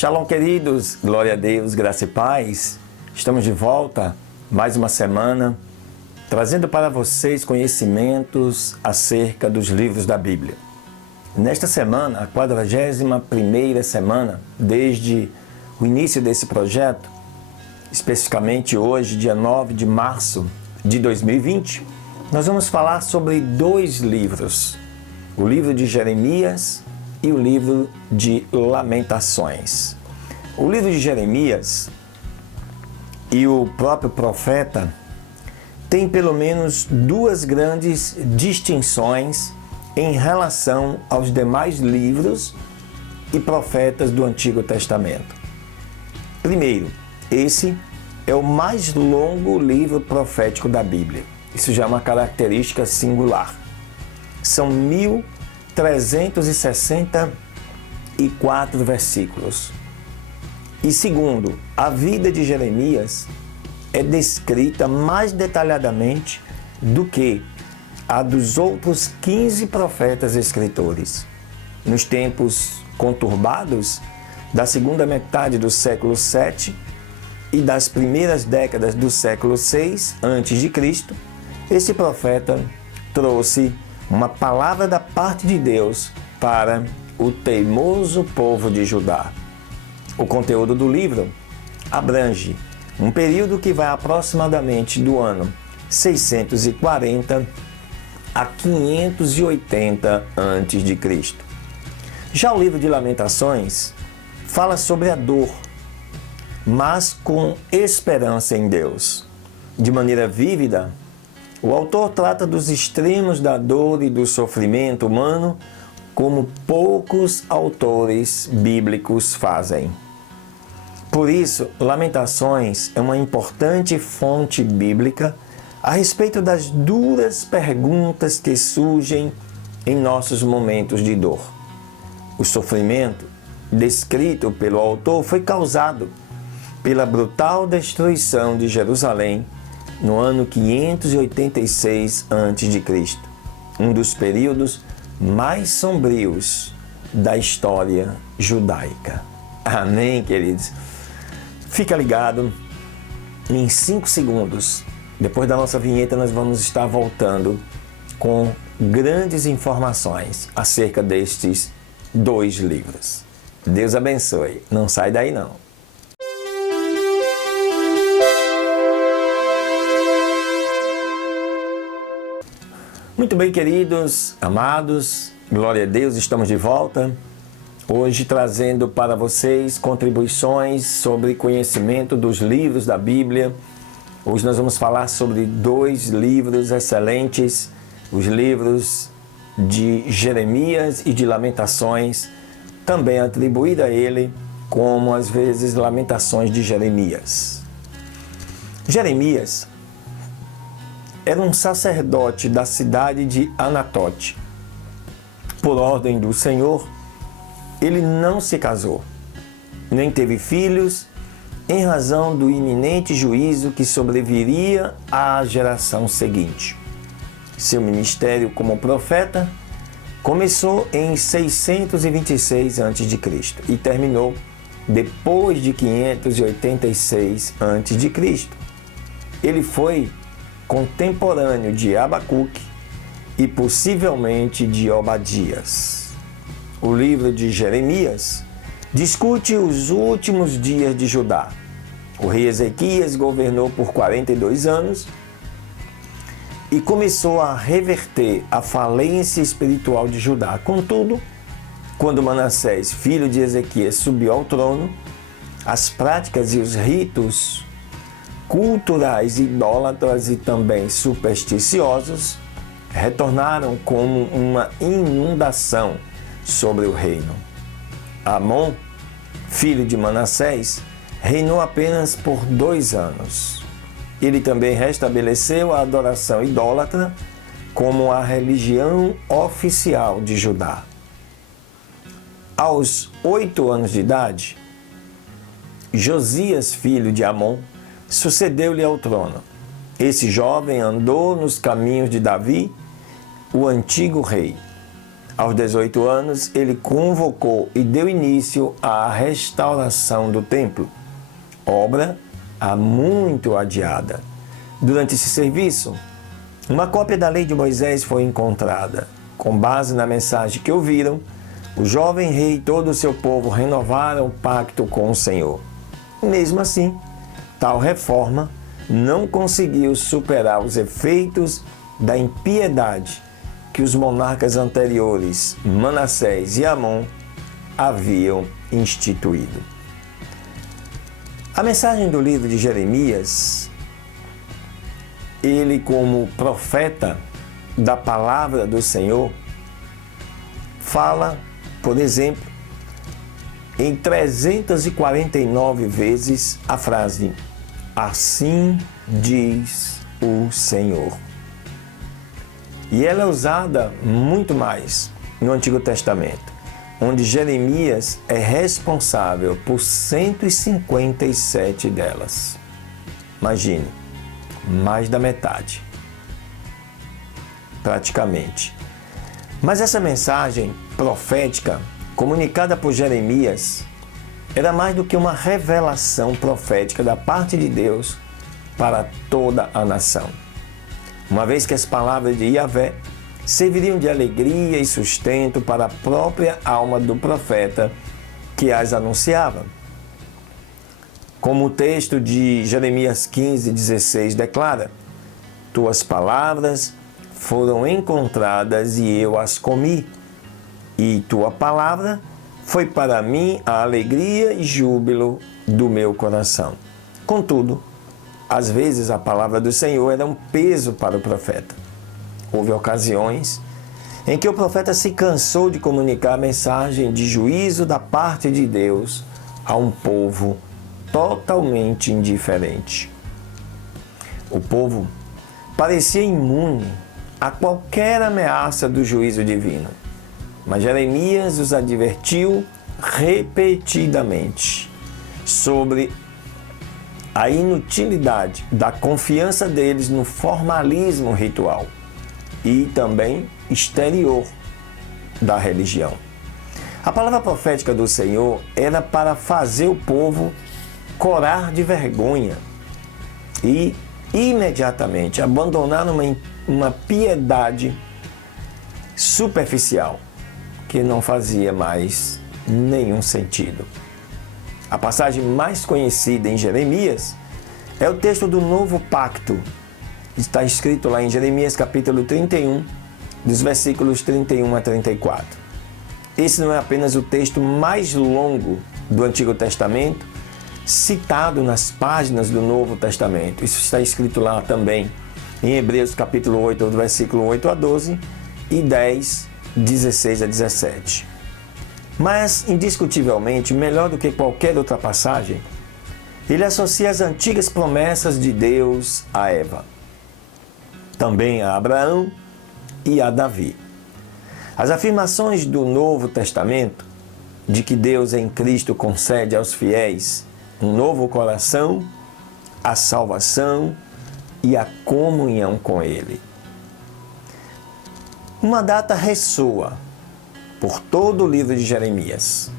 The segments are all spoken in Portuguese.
Shalom, queridos, glória a Deus, graça e paz. Estamos de volta, mais uma semana, trazendo para vocês conhecimentos acerca dos livros da Bíblia. Nesta semana, a 41ª semana, desde o início desse projeto, especificamente hoje, dia 9 de março de 2020, nós vamos falar sobre dois livros, o livro de Jeremias e o livro de Lamentações. O livro de Jeremias e o próprio profeta têm pelo menos duas grandes distinções em relação aos demais livros e profetas do Antigo Testamento. Primeiro, esse é o mais longo livro profético da Bíblia. Isso já é uma característica singular. São 1.364 versículos. E segundo, a vida de Jeremias é descrita mais detalhadamente do que a dos outros 15 profetas escritores. Nos tempos conturbados da segunda metade do século VII e das primeiras décadas do século VI a.C., esse profeta trouxe uma palavra da parte de Deus para o teimoso povo de Judá. O conteúdo do livro abrange um período que vai aproximadamente do ano 640 a 580 a.C. Já o livro de Lamentações fala sobre a dor, mas com esperança em Deus. De maneira vívida, o autor trata dos extremos da dor e do sofrimento humano como poucos autores bíblicos fazem. Por isso, Lamentações é uma importante fonte bíblica a respeito das duras perguntas que surgem em nossos momentos de dor. O sofrimento descrito pelo autor foi causado pela brutal destruição de Jerusalém no ano 586 a.C., um dos períodos mais sombrios da história judaica. Amém, queridos? Fica ligado, em 5 segundos, depois da nossa vinheta, nós vamos estar voltando com grandes informações acerca destes dois livros. Deus abençoe. Não sai daí, não. Muito bem, queridos, amados, glória a Deus, estamos de volta. Hoje trazendo para vocês contribuições sobre conhecimento dos livros da Bíblia. Hoje nós vamos falar sobre dois livros excelentes, os livros de Jeremias e de Lamentações, também atribuído a ele como, às vezes, Lamentações de Jeremias. Jeremias era um sacerdote da cidade de Anatote. Por ordem do Senhor, ele não se casou, nem teve filhos, em razão do iminente juízo que sobreviria à geração seguinte. Seu ministério como profeta começou em 626 a.C. e terminou depois de 586 a.C. Ele foi contemporâneo de Abacuque e possivelmente de Obadias. O livro de Jeremias discute os últimos dias de Judá. O rei Ezequias governou por 42 anos e começou a reverter a falência espiritual de Judá. Contudo, quando Manassés, filho de Ezequias, subiu ao trono, as práticas e os ritos culturais idólatras e também supersticiosos retornaram como uma inundação sobre o reino. Amon, filho de Manassés, reinou apenas por 2 anos. Ele também restabeleceu a adoração idólatra como a religião oficial de Judá. Aos 8 anos de idade, Josias, filho de Amon, sucedeu-lhe ao trono. Esse jovem andou nos caminhos de Davi, o antigo rei. Aos 18 anos, ele convocou e deu início à restauração do templo, obra há muito adiada. Durante esse serviço, uma cópia da lei de Moisés foi encontrada. Com base na mensagem que ouviram, o jovem rei e todo o seu povo renovaram o pacto com o Senhor. Mesmo assim, tal reforma não conseguiu superar os efeitos da impiedade que os monarcas anteriores, Manassés e Amon, haviam instituído. A mensagem do livro de Jeremias, ele como profeta da palavra do Senhor, fala, por exemplo, em 349 vezes a frase "Assim diz o Senhor". E ela é usada muito mais no Antigo Testamento, onde Jeremias é responsável por 157 delas. Imagine, mais da metade, praticamente. Mas essa mensagem profética, comunicada por Jeremias, era mais do que uma revelação profética da parte de Deus para toda a nação. Uma vez que as palavras de Yahvé serviriam de alegria e sustento para a própria alma do profeta que as anunciava. Como o texto de Jeremias 15:16 declara: "Tuas palavras foram encontradas e eu as comi, e tua palavra foi para mim a alegria e júbilo do meu coração." Contudo, às vezes a palavra do Senhor era um peso para o profeta. Houve ocasiões em que o profeta se cansou de comunicar a mensagem de juízo da parte de Deus a um povo totalmente indiferente. O povo parecia imune a qualquer ameaça do juízo divino, mas Jeremias os advertiu repetidamente sobre a inutilidade da confiança deles no formalismo ritual e também exterior da religião. A palavra profética do Senhor era para fazer o povo corar de vergonha e imediatamente abandonar uma piedade superficial que não fazia mais nenhum sentido. A passagem mais conhecida em Jeremias é o texto do Novo Pacto. Está escrito lá em Jeremias capítulo 31, dos versículos 31 a 34. Esse não é apenas o texto mais longo do Antigo Testamento, citado nas páginas do Novo Testamento. Isso está escrito lá também em Hebreus capítulo 8, do versículo 8 a 12 e 10, 16 a 17. Mas, indiscutivelmente, melhor do que qualquer outra passagem, ele associa as antigas promessas de Deus a Eva, também a Abraão e a Davi. As afirmações do Novo Testamento de que Deus em Cristo concede aos fiéis um novo coração, a salvação e a comunhão com Ele. Uma data ressoa por todo o livro de Jeremias.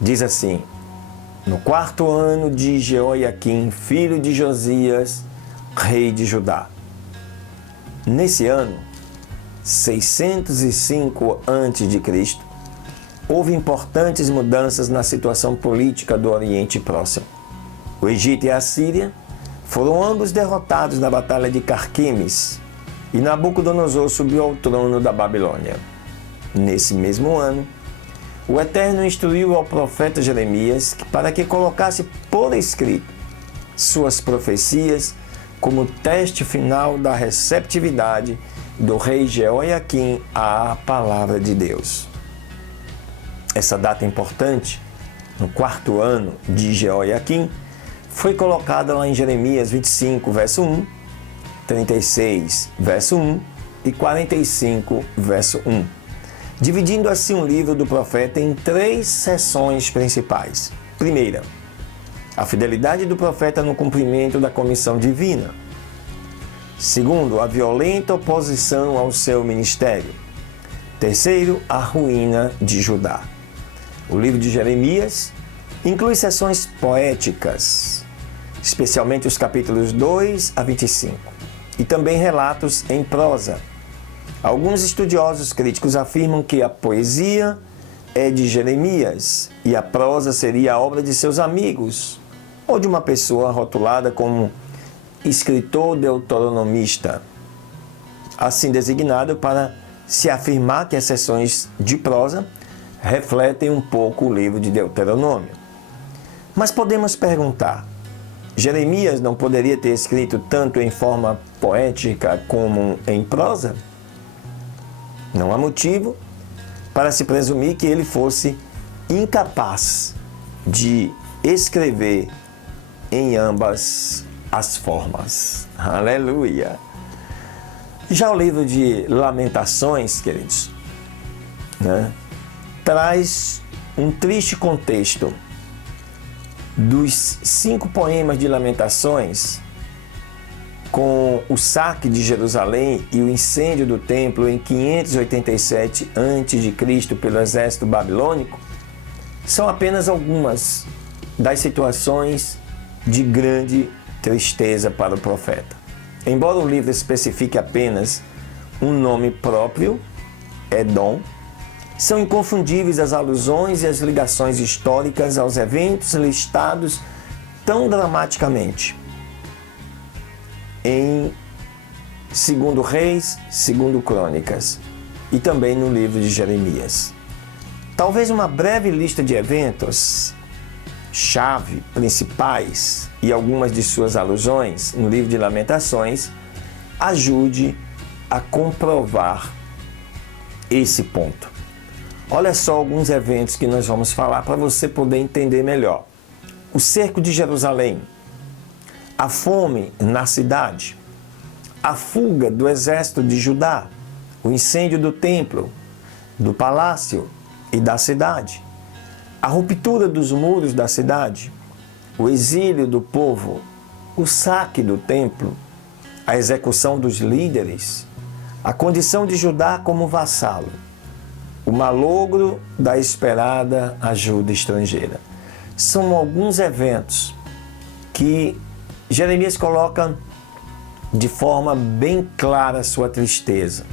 Diz assim: "No 4º ano de Jeoiaquim, filho de Josias, rei de Judá." Nesse ano, 605 a.C., houve importantes mudanças na situação política do Oriente Próximo. O Egito e a Síria foram ambos derrotados na Batalha de Carquemes e Nabucodonosor subiu ao trono da Babilônia. Nesse mesmo ano, o Eterno instruiu ao profeta Jeremias para que colocasse por escrito suas profecias como teste final da receptividade do rei Jeoiaquim à palavra de Deus. Essa data importante, no 4º ano de Jeoiaquim, foi colocada lá em Jeremias 25, verso 1, 36, verso 1 e 45, verso 1. Dividindo assim o livro do profeta em 3 seções principais. Primeira, a fidelidade do profeta no cumprimento da comissão divina. Segundo, a violenta oposição ao seu ministério. Terceiro, a ruína de Judá. O livro de Jeremias inclui seções poéticas, especialmente os capítulos 2 a 25, e também relatos em prosa. Alguns estudiosos críticos afirmam que a poesia é de Jeremias e a prosa seria a obra de seus amigos ou de uma pessoa rotulada como escritor deuteronomista, assim designado para se afirmar que as seções de prosa refletem um pouco o livro de Deuteronômio. Mas podemos perguntar, Jeremias não poderia ter escrito tanto em forma poética como em prosa? Não há motivo para se presumir que ele fosse incapaz de escrever em ambas as formas. Aleluia! Já o livro de Lamentações, queridos, traz um triste contexto. Dos 5 poemas de Lamentações, com o saque de Jerusalém e o incêndio do templo em 587 a.C. pelo exército babilônico, são apenas algumas das situações de grande tristeza para o profeta. Embora o livro especifique apenas um nome próprio, Edom, são inconfundíveis as alusões e as ligações históricas aos eventos listados tão dramaticamente em 2 Reis, 2 Crônicas e também no livro de Jeremias. Talvez uma breve lista de eventos chave, principais e algumas de suas alusões no livro de Lamentações ajude a comprovar esse ponto. Olha só alguns eventos que nós vamos falar para você poder entender melhor. O cerco de Jerusalém, a fome na cidade, a fuga do exército de Judá, o incêndio do templo, do palácio e da cidade, a ruptura dos muros da cidade, o exílio do povo, o saque do templo, a execução dos líderes, a condição de Judá como vassalo, o malogro da esperada ajuda estrangeira. São alguns eventos que Jeremias coloca de forma bem clara sua tristeza,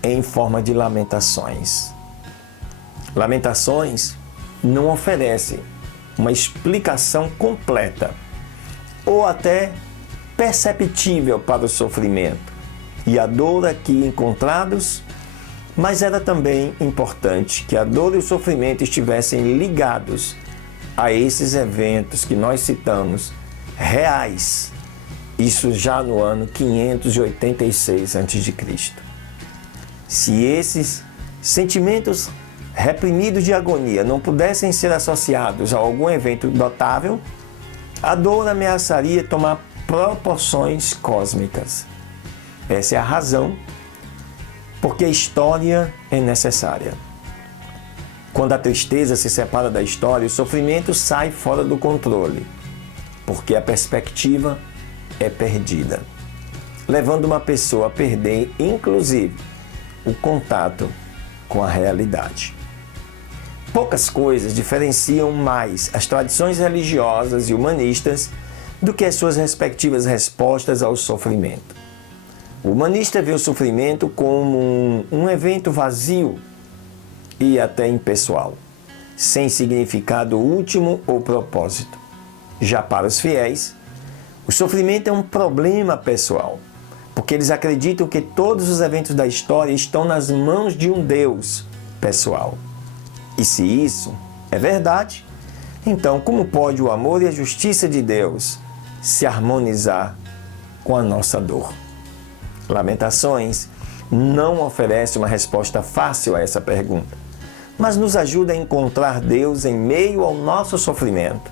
em forma de lamentações. Lamentações não oferece uma explicação completa ou até perceptível para o sofrimento e a dor aqui encontrados, mas era também importante que a dor e o sofrimento estivessem ligados a esses eventos que nós citamos, reais, isso já no ano 586 a.C. Se esses sentimentos reprimidos de agonia não pudessem ser associados a algum evento notável, a dor ameaçaria tomar proporções cósmicas. Essa é a razão porque a história é necessária. Quando a tristeza se separa da história, o sofrimento sai fora do controle, porque a perspectiva é perdida, levando uma pessoa a perder, inclusive, o contato com a realidade. Poucas coisas diferenciam mais as tradições religiosas e humanistas do que as suas respectivas respostas ao sofrimento. O humanista vê o sofrimento como um evento vazio e até impessoal, sem significado último ou propósito. Já para os fiéis, o sofrimento é um problema pessoal, porque eles acreditam que todos os eventos da história estão nas mãos de um Deus pessoal. E se isso é verdade, então como pode o amor e a justiça de Deus se harmonizar com a nossa dor? Lamentações não oferece uma resposta fácil a essa pergunta, mas nos ajuda a encontrar Deus em meio ao nosso sofrimento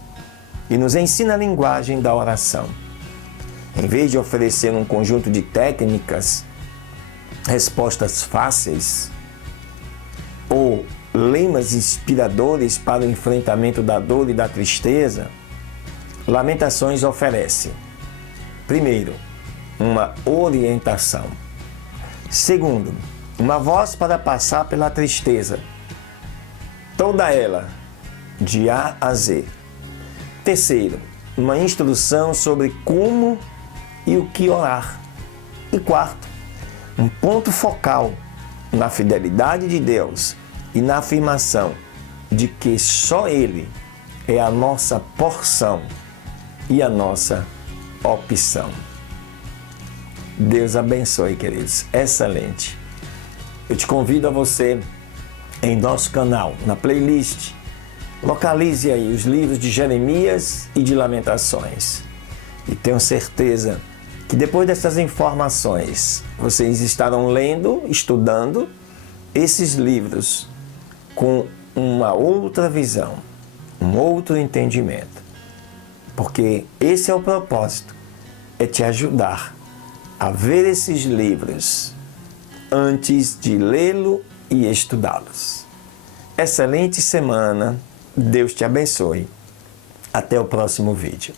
e nos ensina a linguagem da oração. Em vez de oferecer um conjunto de técnicas, respostas fáceis ou lemas inspiradores para o enfrentamento da dor e da tristeza, Lamentações oferece, primeiro, uma orientação. Segundo, uma voz para passar pela tristeza, toda ela, de A a Z. Terceiro, uma instrução sobre como e o que orar. E quarto, um ponto focal na fidelidade de Deus e na afirmação de que só Ele é a nossa porção e a nossa opção. Deus abençoe, queridos. Excelente. Eu te convido a você, em nosso canal, na playlist, localize aí os livros de Jeremias e de Lamentações. E tenho certeza que depois dessas informações, vocês estarão lendo, estudando esses livros com uma outra visão, um outro entendimento. Porque esse é o propósito, é te ajudar a ver esses livros antes de lê-lo e estudá-los. Excelente semana, Deus te abençoe. Até o próximo vídeo.